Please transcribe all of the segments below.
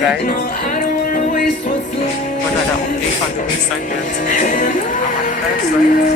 guys. Wala na akong followers agad. Aman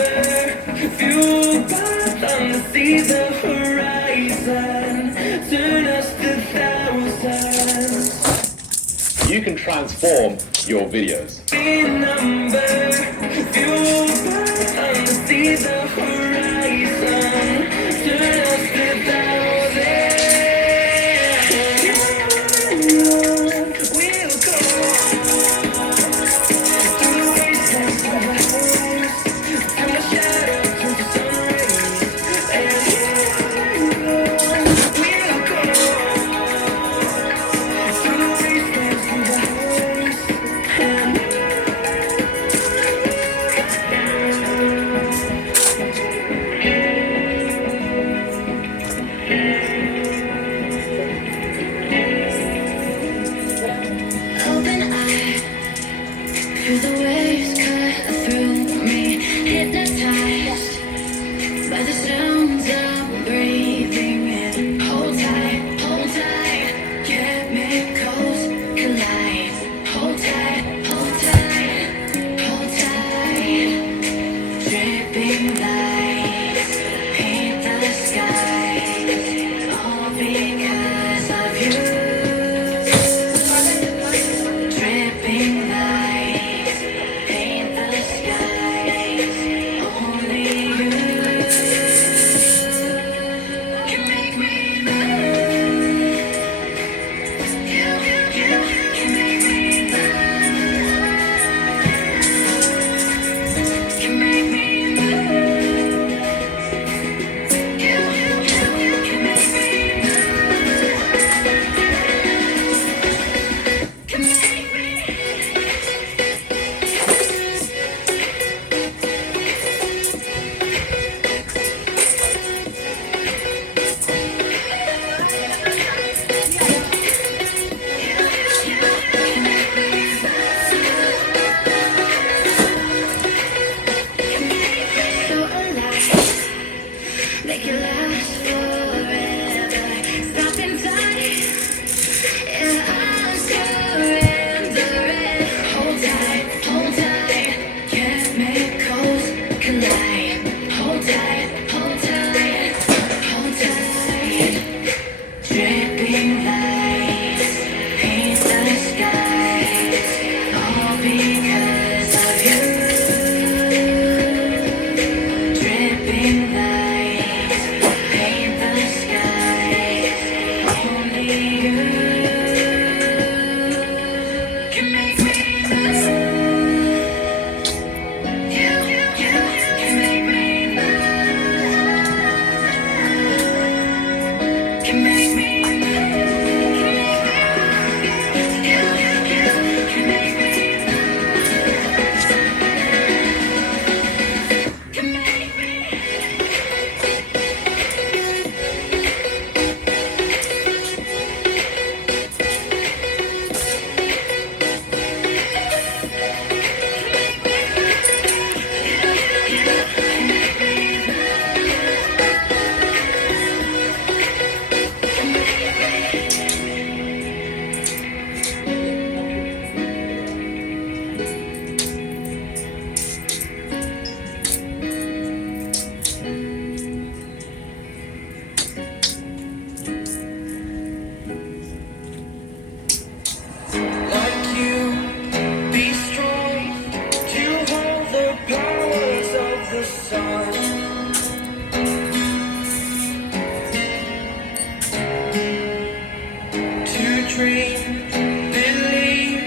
guys, see the horizon, turn us to thousands. You can transform your videos. In number, fueled by to see the horizon, turn us to thousands. We'll go through the wastelands of our lives, from the shadow to the sun rays, and we'll go through the wastelands of our lives, and open eye, feel the waves cut through me, hypnotized by the sounds I'm breathing in. Hold tight, chemicals collide. Hold tight, dripping lights paint the skies, all because of you. Dripping lights paint sun. To dream, believe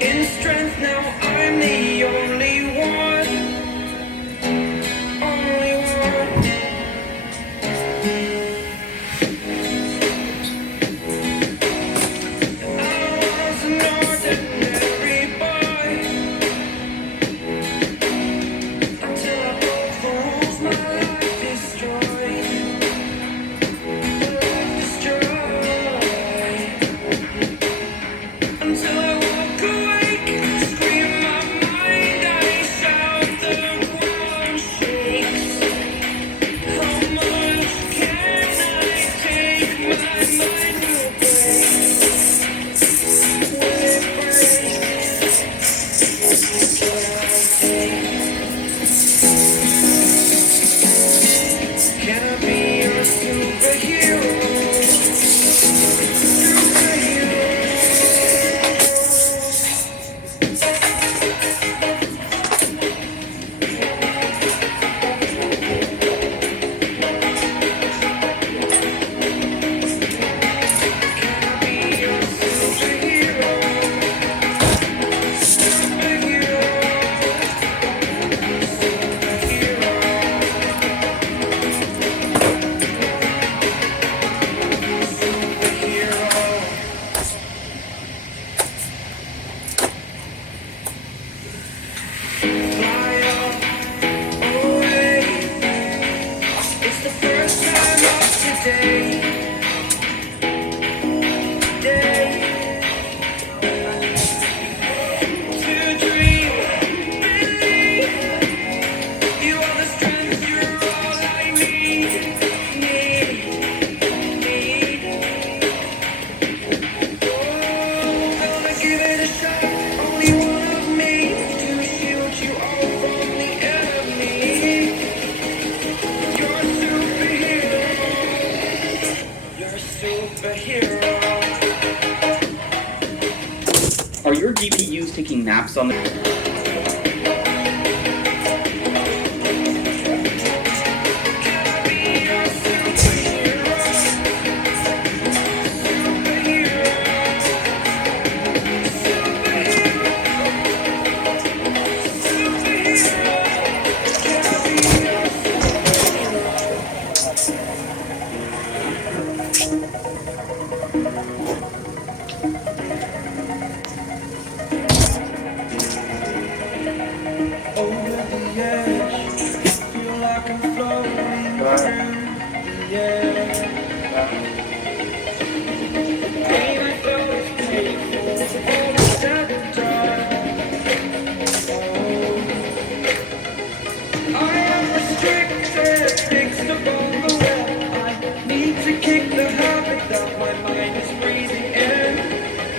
in strength. Now I'm the only one, only one. I was an ordinary boy until I broke the rules. My life destroyed, until I walk awake, scream my mind, I shout, the ground shakes. How much can I take? My mind will break. Will it break? Can I be a superhero? It's the first time of today. To dream, believe. You are the strength, you're all I need. Oh, gonna give it a shot. Only one of me to shield you all from the enemy. You're a superhero. You're a superhero. Are your GPUs taking naps on the... Over the edge, feel like I'm floating through the air. Ain't I close to all the sad time? I am restricted, fixed above the wall. I need to kick the habit that my mind is breathing in.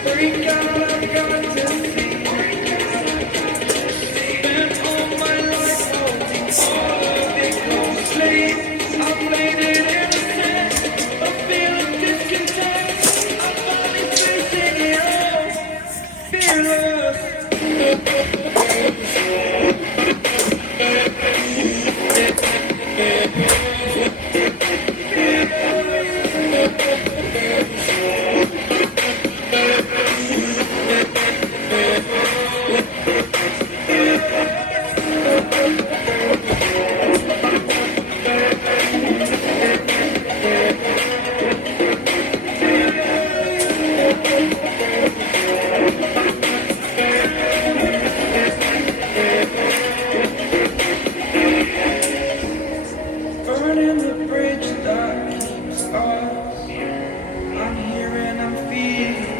Freak out, I've got to see. Spent all my life holding all of it closely. I played it innocent, a feel of discontent. I'm finally facing it all, fearless. Burning the bridge that keeps us. I'm here and I'm feeling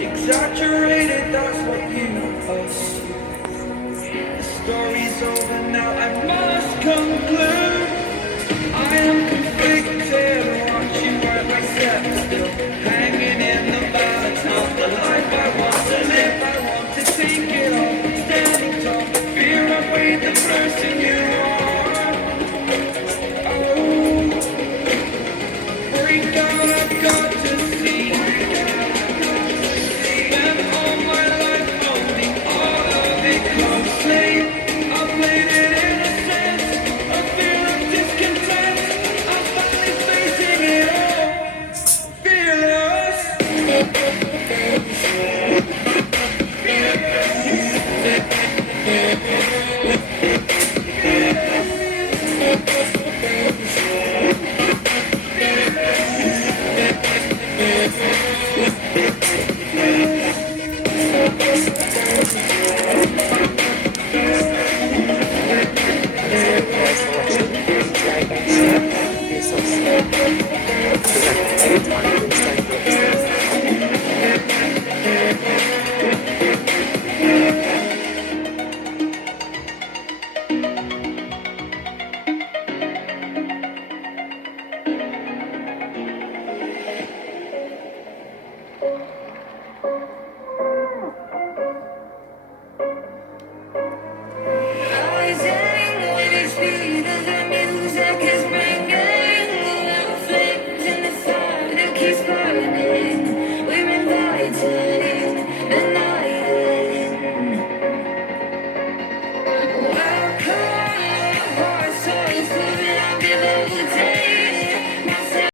exaggerated, that's what you assume. The story's over now, I must conclude. I am conflicted, watching where I step still, hanging in the balance of the life I want to live. I want to take it all, standing tall, fear away the person you are. Break down, I've got to see. Spent all my life holding all of it closely. I played it